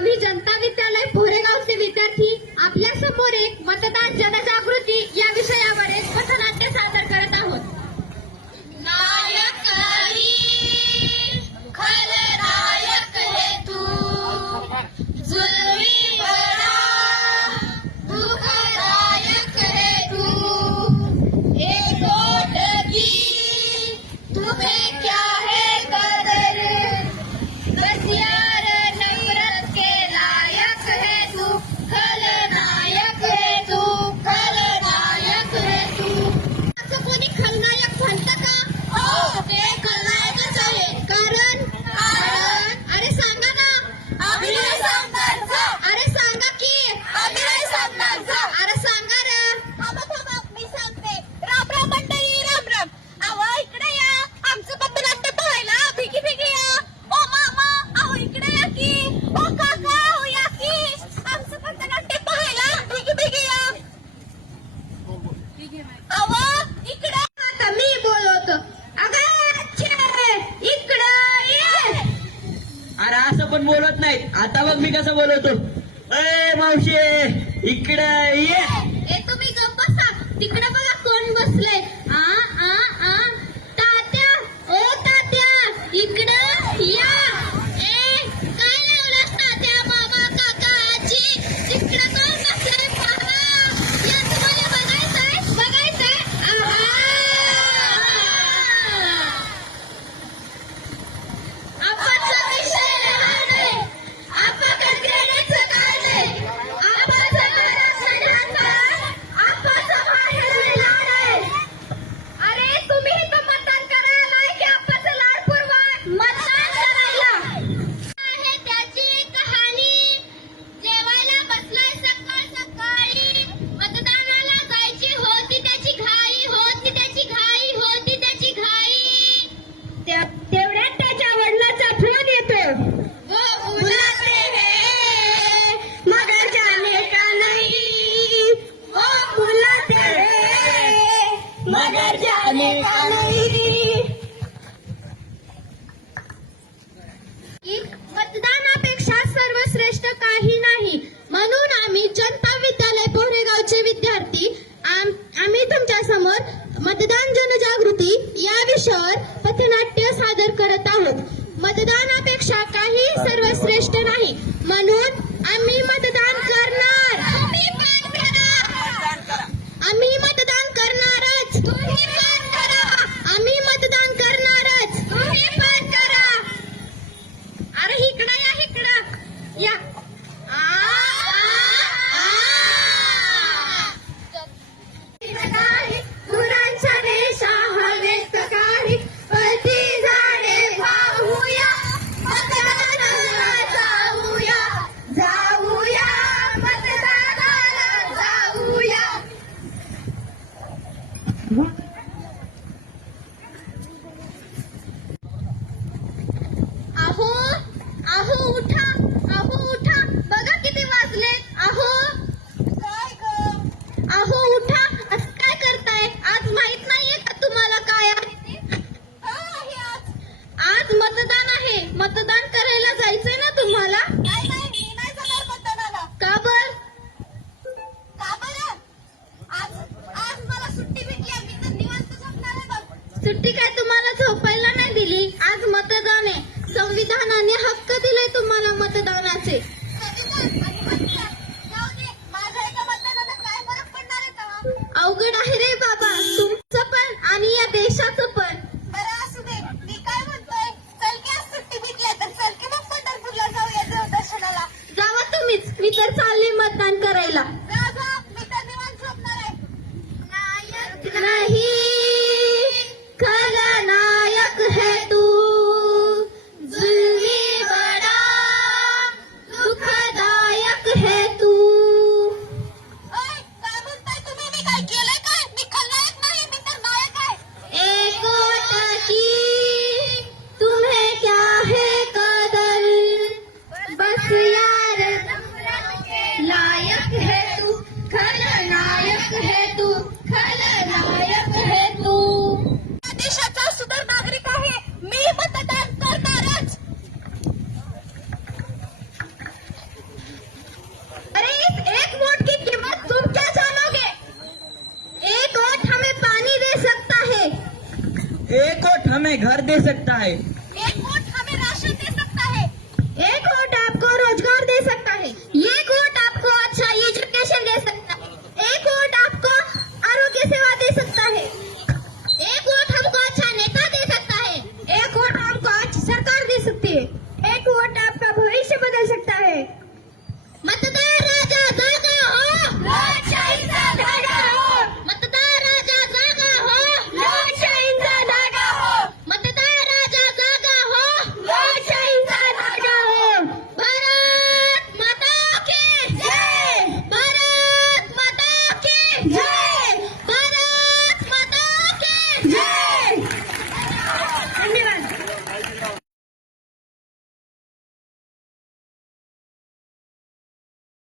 आम्ही जनता विद्यालय भोरेगावचे विद्यार्थी आपल्यासमोर एक मतदान जनजागृती या आता बघ मी कसं बोलवतो. अय मावशी इकडे ये. तुम्ही गप्प तिकडे बघा कोण बसले आम्ही जनता विद्यालय पोहरेगावचे विद्यार्थी. आम्ही तुमच्यासमोर मतदान जनजागृती या विषयावर पथनाट्य सादर करत आहोत. मतदानापेक्षा काही सर्वश्रेष्ठ नाही. म्हणून आम्ही मतदान करणार. आम्ही मतदान करणारच. आम्ही मतदान करणारच. अरे इकडं या इकडं. या. What? तुम्हाला मतदानाचे हमें घर दे सकता है। एक वोट हमें राशन दे सकता है। एक वोट आपको रोज़गार दे सकता है। एक वोट आपको अच्छा एजुकेशन दे सकता है। एक वोट आपको आरोग्य सेवा दे सकता है। एक वोट हमको अच्छा नेता दे सकता है। एक वोट हमको अच्छी सरकार दे सकती है।